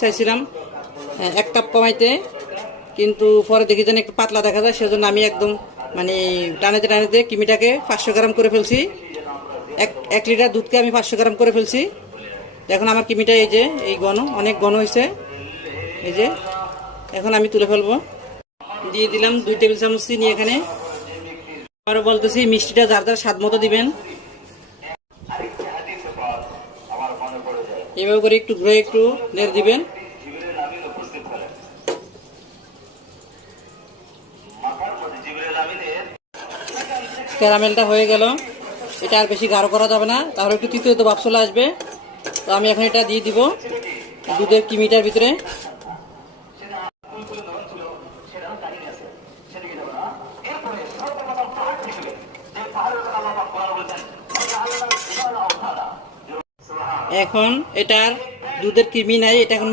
চাইছিলাম 1 কাপ কমাইতে, কিন্তু পরে দেখি যেন একটু পাতলা দেখা যায়, সেজন্য আমি একদম মানে টানাতে টানাতে ক্রিমিটাকে 500 গ্রাম করে ফেলছি। 1 লিটার দুধকে আমি 500 গ্রাম করে ফেলছি। এখন আমার ক্রিমিটা এই যে এই ঘন, অনেক ঘন হয়েছে। এই যে এখন আমি তুলে ফেলবো। দিয়ে দিলাম 2 টেবিল চামচ চিনি এখানে। আরও বলতেছি, মিষ্টিটা যার যার স্বাদ মতো দিবেন। এভাবে করে একটু ঘুরে একটু নেড়ে দিবেন। ক্যারামেলটা হয়ে গেল। এটা আর বেশি গাঢ় করা যাবে না, তাহলে একটু তৃতীয়ত ভাব চলে আসবে। তো আমি এখন এটা দিয়ে দিব দুধের ক্রিমিটার ভিতরে। এখন এটার দুধের ক্রিমি নাই, এটা এখন